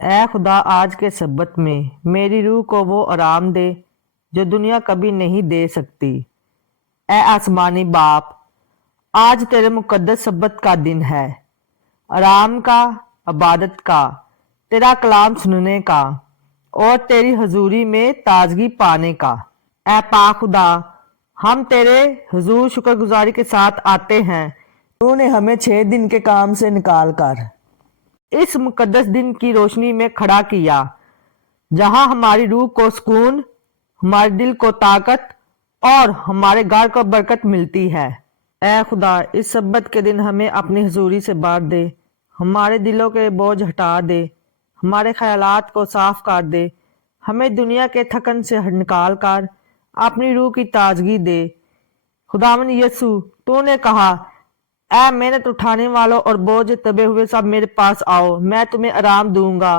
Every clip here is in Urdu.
اے خدا آج کے سبت میں میری روح کو وہ آرام دے جو دنیا کبھی نہیں دے سکتی۔ اے آسمانی باپ، آج تیرے مقدس سبت کا دن ہے، آرام کا، عبادت کا، تیرا کلام سننے کا اور تیری حضوری میں تازگی پانے کا۔ اے پاک خدا، ہم تیرے حضور شکر گزاری کے ساتھ آتے ہیں۔ تو نے ہمیں 6 دن کے کام سے نکال کر اس مقدس دن کی روشنی میں کھڑا کیا، جہاں ہماری روح کو سکون، ہمارے دل کو طاقت اور ہمارے گھر کو برکت ملتی ہے۔ اے خدا، اس سبت کے دن ہمیں اپنی حضوری سے بھر دے، ہمارے دلوں کے بوجھ ہٹا دے، ہمارے خیالات کو صاف کر دے، ہمیں دنیا کے تھکن سے نکال کر اپنی روح کی تازگی دے۔ خداوند یسوع، تو نے کہا، اے محنت اٹھانے والوں اور بوجھ دبے ہوئے سب میرے پاس آؤ، میں تمہیں آرام دوں گا۔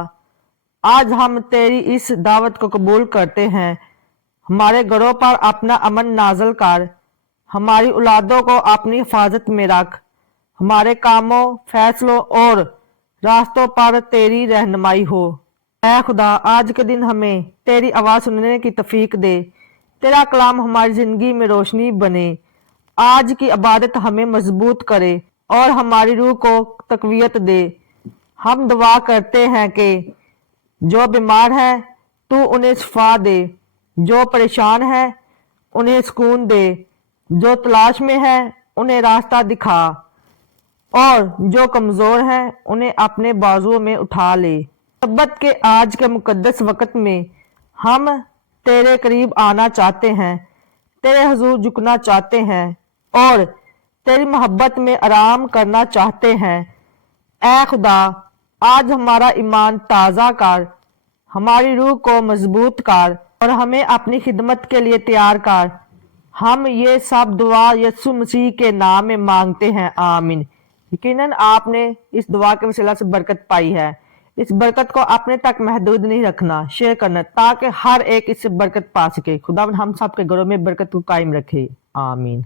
آج ہم تیری اس دعوت کو قبول کرتے ہیں۔ ہمارے گھروں پر اپنا امن نازل کر، ہماری اولادوں کو اپنی حفاظت میں رکھ، ہمارے کاموں، فیصلوں اور راستوں پر تیری رہنمائی ہو۔ اے خدا، آج کے دن ہمیں تیری آواز سننے کی توفیق دے، تیرا کلام ہماری زندگی میں روشنی بنے۔ آج کی عبادت ہمیں مضبوط کرے اور ہماری روح کو تقویت دے۔ ہم دعا کرتے ہیں کہ جو بیمار ہے تو انہیں شفا دے، جو پریشان ہے انہیں سکون دے، جو تلاش میں ہے انہیں راستہ دکھا، اور جو کمزور ہے انہیں اپنے بازوؤں میں اٹھا لے۔ سبت کے آج کے مقدس وقت میں ہم تیرے قریب آنا چاہتے ہیں، تیرے حضور جھکنا چاہتے ہیں اور تیری محبت میں آرام کرنا چاہتے ہیں۔ اے خدا، آج ہمارا ایمان تازہ کر، ہماری روح کو مضبوط کر اور ہمیں اپنی خدمت کے لیے تیار کر۔ ہم یہ سب دعا یسوع مسیح کے نام میں مانگتے ہیں، آمین۔ یقیناً آپ نے اس دعا کے وسیلہ سے برکت پائی ہے۔ اس برکت کو اپنے تک محدود نہیں رکھنا، شیئر کرنا، تاکہ ہر ایک اس سے برکت پا سکے۔ خداوند ہم سب کے گھروں میں برکت کو قائم رکھے، آمین۔